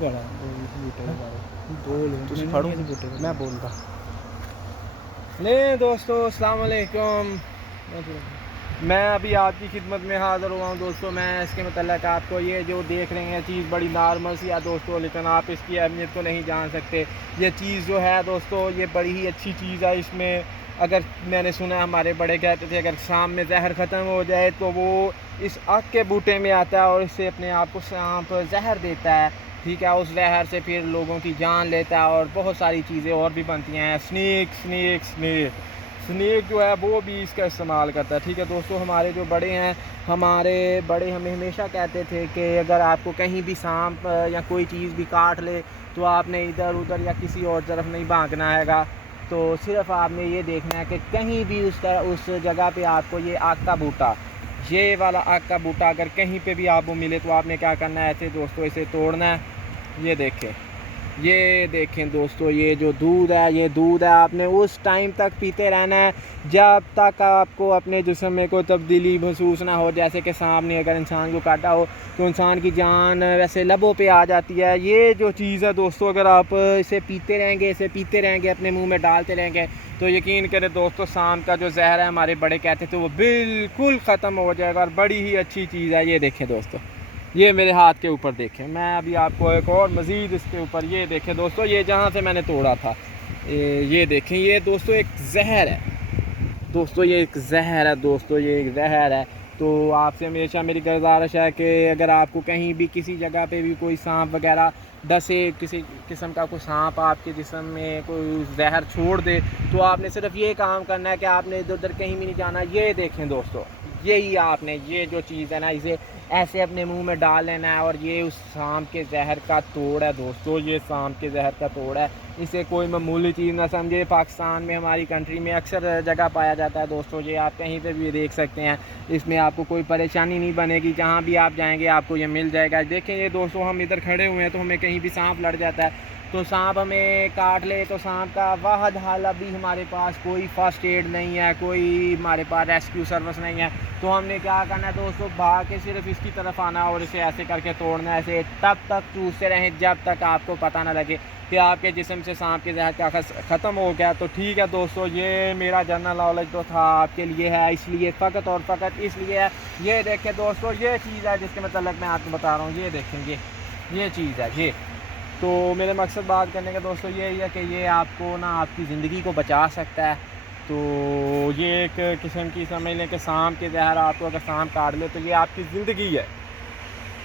بڑا بوٹے کے بارے پڑھو میں بولتا نہیں دوستو السلام علیکم. میں ابھی آپ کی خدمت میں حاضر ہوا ہوں دوستو. میں اس کے متعلق آپ کو یہ جو دیکھ رہے ہیں چیز بڑی نارمل سی ہے دوستو, لیکن آپ اس کی اہمیت کو نہیں جان سکتے. یہ چیز جو ہے دوستو یہ بڑی ہی اچھی چیز ہے. اس میں اگر میں نے سنا ہمارے بڑے کہتے تھے اگر سانپ میں زہر ختم ہو جائے تو وہ اس آگ کے بوٹے میں آتا ہے اور اس سے اپنے آپ کو سانپ زہر دیتا ہے. ٹھیک ہے, اس زہر سے پھر لوگوں کی جان لیتا ہے اور بہت ساری چیزیں اور بھی بنتی ہیں. سنیک جو ہے وہ بھی اس کا استعمال کرتا ہے. ٹھیک ہے دوستو, ہمارے جو بڑے ہیں ہمارے بڑے ہمیں ہمیشہ کہتے تھے کہ اگر آپ کو کہیں بھی سانپ یا کوئی چیز بھی کاٹ لے تو آپ نے ادھر ادھر یا کسی اور طرف نہیں بھاگنا ہے گا. تو صرف آپ نے یہ دیکھنا ہے کہ کہیں بھی اس جگہ پہ آپ کو یہ آگ کا بوٹا, یہ والا آگ کا بوٹا اگر کہیں پہ بھی آپ کو ملے تو آپ نے کیا کرنا ہے ایسے دوستو اسے توڑنا ہے. یہ دیکھیں دوستو, یہ جو دودھ ہے یہ دودھ ہے. آپ نے اس ٹائم تک پیتے رہنا ہے جب تک آپ کو اپنے جسم میں کوئی تبدیلی محسوس نہ ہو. جیسے کہ سانپ نے اگر انسان کو کاٹا ہو تو انسان کی جان ویسے لبوں پہ آ جاتی ہے. یہ جو چیز ہے دوستو اگر آپ اسے پیتے رہیں گے اپنے منہ میں ڈالتے رہیں گے تو یقین کریں دوستو سانپ کا جو زہر ہے ہمارے بڑے کہتے تھے وہ بالکل ختم ہو جائے گا, اور بڑی ہی اچھی چیز ہے. یہ دیکھیں دوستو, یہ میرے ہاتھ کے اوپر دیکھیں, میں ابھی آپ کو ایک اور مزید اس کے اوپر یہ دیکھیں دوستو, یہ جہاں سے میں نے توڑا تھا یہ دیکھیں, یہ دوستو ایک زہر ہے دوستو, یہ ایک زہر ہے. تو آپ سے ہمیشہ میری گزارش ہے کہ اگر آپ کو کہیں بھی کسی جگہ پہ بھی کوئی سانپ وغیرہ ڈسے, کسی قسم کا کوئی سانپ آپ کے جسم میں کوئی زہر چھوڑ دے تو آپ نے صرف یہ کام کرنا ہے کہ آپ نے ادھر ادھر کہیں بھی نہیں جانا. یہ دیکھیں دوستو, یہی آپ نے یہ جو چیز ہے نا اسے ایسے اپنے منہ میں ڈال لینا ہے, اور یہ اس سانپ کے زہر کا توڑ ہے دوستو. یہ سانپ کے زہر کا توڑ ہے, اسے کوئی معمولی چیز نہ سمجھے. پاکستان میں ہماری کنٹری میں اکثر جگہ پایا جاتا ہے دوستو. یہ آپ کہیں پہ بھی دیکھ سکتے ہیں, اس میں آپ کو کوئی پریشانی نہیں بنے گی. جہاں بھی آپ جائیں گے آپ کو یہ مل جائے گا. دیکھیں یہ دوستو, ہم ادھر کھڑے ہوئے ہیں تو ہمیں کہیں بھی سانپ لڑ جاتا ہے تو سانپ ہمیں کاٹ لے تو سانپ کا واحد حل ابھی ہمارے پاس کوئی فرسٹ ایڈ نہیں ہے, کوئی ہمارے پاس ریسکیو سروس نہیں ہے. تو ہم نے کیا کرنا ہے دوستو, بھاگ کے صرف اس کی طرف آنا اور اسے ایسے کر کے توڑنا ہے. ایسے تب تک چوستے رہیں جب تک آپ کو پتہ نہ لگے کہ آپ کے جسم سے سانپ کے زہر کا ختم ہو گیا. تو ٹھیک ہے دوستو, یہ میرا جنرل نالج تو تھا آپ کے لیے ہے, اس لیے فقط اور فقط اس لیے ہے. یہ دیکھیں دوستو, یہ چیز ہے جس کے متعلق میں آپ کو بتا رہا ہوں. یہ دیکھیں یہ چیز ہے. یہ تو میرے مقصد بات کرنے کا دوستو یہی ہے کہ یہ آپ کو نا آپ کی زندگی کو بچا سکتا ہے. تو یہ ایک قسم کی سمجھ لیں کہ سانپ کے زہر آپ کو اگر سانپ کاٹ لے تو یہ آپ کی زندگی ہے.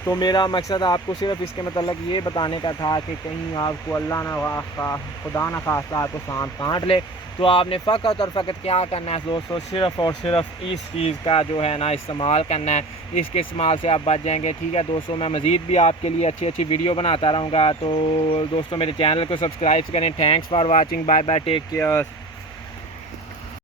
تو میرا مقصد آپ کو صرف اس کے متعلق یہ بتانے کا تھا کہ کہیں آپ کو اللہ نہ خدا نہ خواستہ آپ کو سانپ کاٹ لے تو آپ نے فقط اور فقط کیا کرنا ہے دوستو, صرف اور صرف اس چیز کا جو ہے نا استعمال کرنا ہے. اس کے استعمال سے آپ بچ جائیں گے. ٹھیک ہے دوستو, میں مزید بھی آپ کے لیے اچھی ویڈیو بناتا رہوں گا. تو دوستو میرے چینل کو سبسکرائب کریں. Thanks for watching, bye bye, take care.